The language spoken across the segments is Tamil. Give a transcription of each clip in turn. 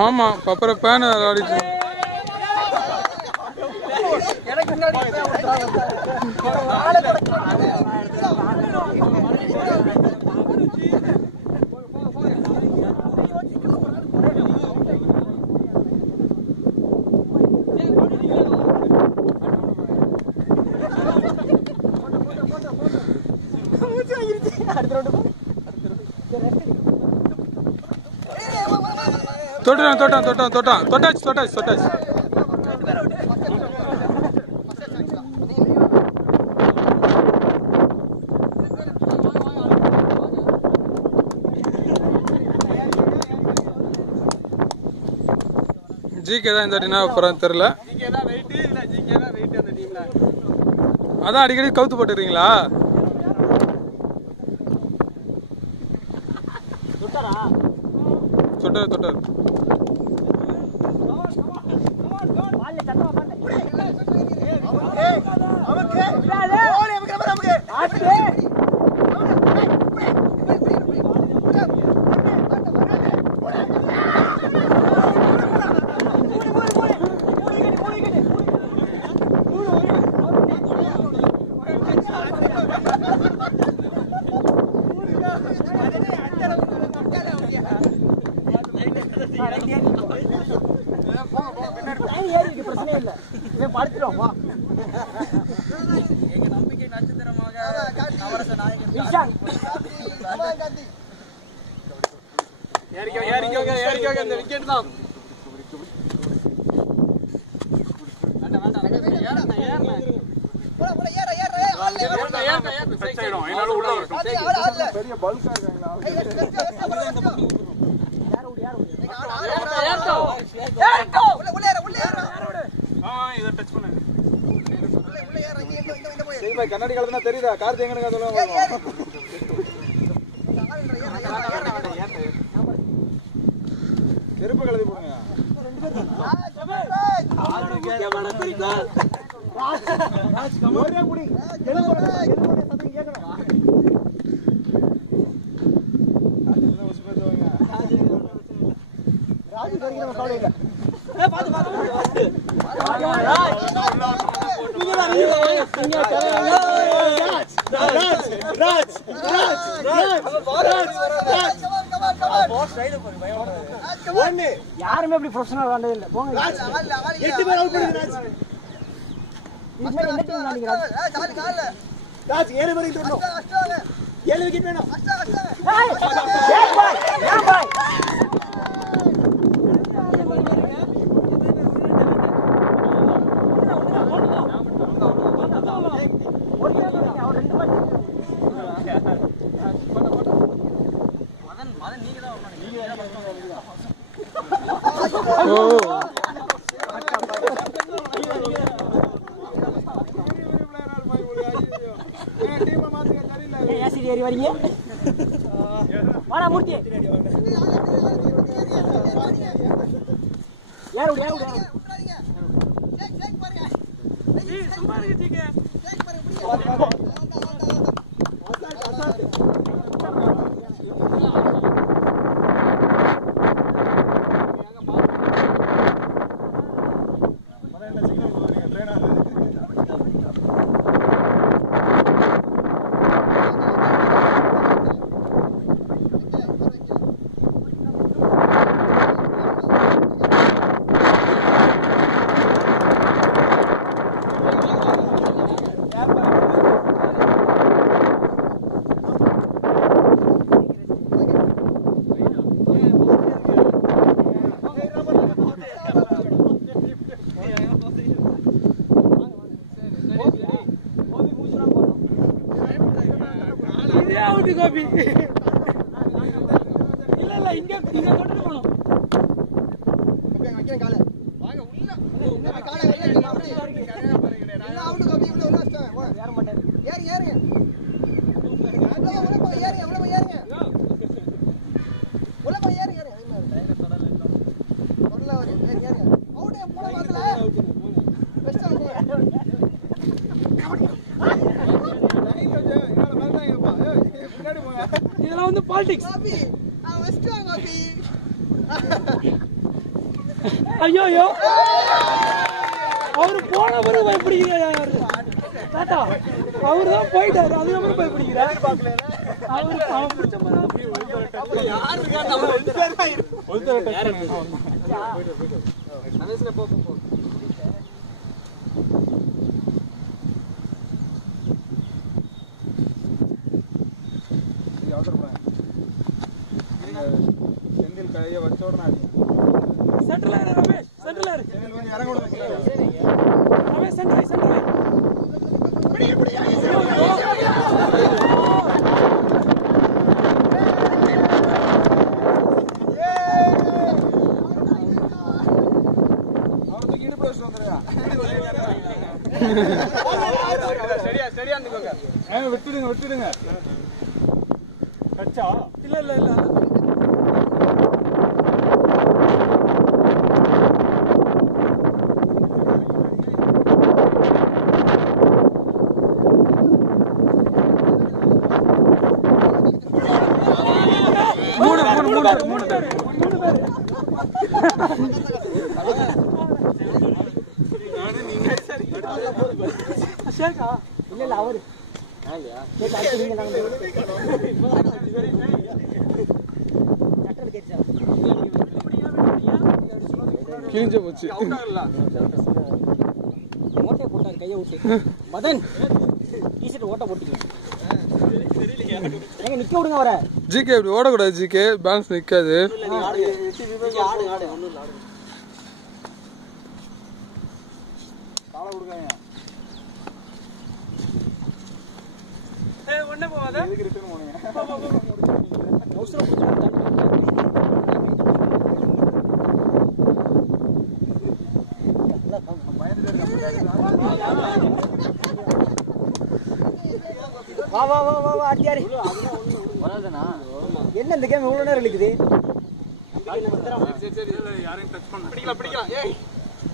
ஆமா பப்பர பேன் ஆடிச்சு. தொட்டாச்சு. ஜிகே தான் இந்த டீம்னா அப்புறம் தெரியல. அதான் அடிக்கடி கவுத்து போட்டுறீங்களா? தொட்டாரு. கண்ணாடி கலந்தா தெரியுதா? கார்த்தி எங்க செருப்பு கலதி போடுங்க. யாருமே அப்படி ப்ரொஃபஷனல் விளையாண்டது இல்ல. போங்க 8 பேர் அவுட் பண்ணுங்க. ராஜ் இந்த டீம் நினைக்கிறேன். ராஜ் 7 பேர் தொடணும். 7 விக்கெட் வேணும். ஏய் பாய் வரீங்க வாடா மூர்த்தி யார் ஓடி சும்மா இருக்கீங்க அவுட் கோபி. இல்ல இல்ல இங்க இங்க கொண்டு போணும். வைக்கிறேன் காலை. வாங்க உள்ள. நம்ம காலை வெளிய அப்படி இல்ல அவுட் கோபி இவ்வளவு உள்ள வச்சேன். ஏற மாட்டேன். ஏறுங்க ஏறுங்க. உள்ள போய் ஏறுங்க உள்ள போய் ஏறுங்க. உள்ள போய் ஏறுங்க ஏறுங்க. உள்ள வர ஏறுங்க. அவுட் போட மாட்டல. Best out. இதெல்லாம் வந்து பாலிடிக்ஸ். கோபி வெஸ்ட் கோபி. ஐயோ ஐயோ அவரு போன பிறகு பயப்படுகிறாரு தாத்தா. அவரு தான் போயிட்டாரு, அதுக்கப்புறம் பயப்படுகிறாரு. அவரு அவன் பிடிச்ச செந்தில் கையை வச்ச உடனே சென்ட்ரல் ரமேஷ், சென்ட்ரல் இறங்க விடுங்க. Ramesh central central. அவனுக்கு இடுப்பு வச்சு வந்துருங்க. சரியா இருந்துக்கோங்க. விட்டுடுங்க விட்டுடுங்க. கச்சா இல்ல இல்ல இல்ல மூணு பேர். ஷேகா இல்ல இல்ல அவரு கிழிஞ்ச போச்சு. ஓட்டையை போட்டாரு கையை விட்டு. மதன் டீஷர்ட் ஓட்ட போட்டீங்க. எங்க நிக்க விடுங்க வர. ஜிகே இப்படி ஓடக்கூடாது. ஜிகே பேலன்ஸ் நிக்காது. ஒண்ணே போவாத. வா வா வா வா அடியாரு. என்ன இந்த கேம் இவ்வளவு நேரம் இருக்குது?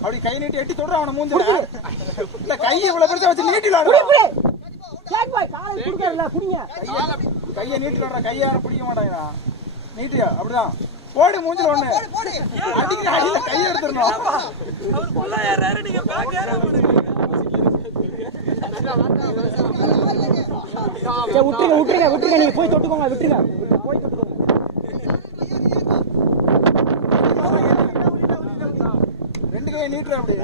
அப்படி கை நீட்டி எட்டி தொடுற அவன மூஞ்சில. இல்ல கை இவ்வளவு பெருசா வச்சு நீட்டிலாடா. காலை குடுக்கறல குடிங்க. கையை நீட்டிலாடா. கையை பிடிக்க மாட்டாங்கடா. நீட்டியா அப்படிதான். போடு மூஞ்சில ஒண்ணு. அடிக்கிற அடியில கையை எடுத்துறணும். அவர் புள்ள ஏறாரு, நீங்க பேக் ஏற மாட்டீங்க. விட்டுருங்க விட்டுருங்க விட்டுருங்க. நீங்க போய் தொட்டுக்கோங்க. விட்டுருங்க போய் தொட்டுக்கோங்க. ரெண்டு கையை நீட்டுற அப்படி.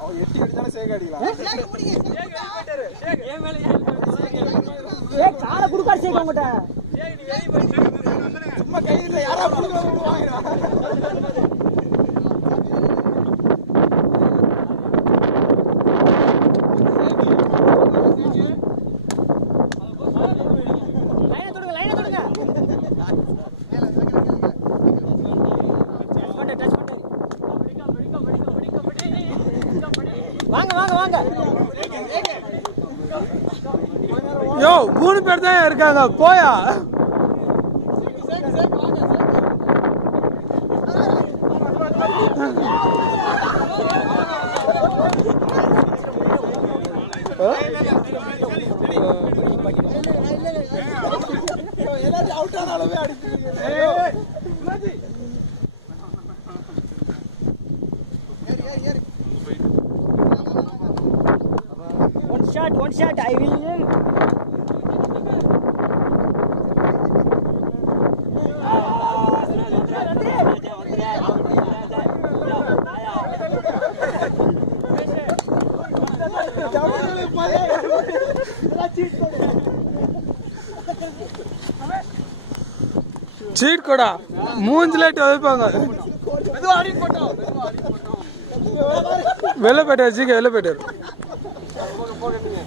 அவன் எட்டி அடிச்சாலும் சேக அடிக்கலாம். காலை குடுக்காரு சேக உங்ககிட்ட. சும்மா கையில யாரா விடுவாங்க. வாங்க வாங்க வாங்க. யோ 3 பேர் தான் இருக்காங்க. போயா எல்லாரும் அவுட் ஆன அளவே அடிக்கிறீங்க. One shot, I will win. Seat கோடா மூஞ்சில வைப்பாங்க. வெளில போயிட்டார் ஜிகே, வெளில போயிட்டார். வாங்க நீங்க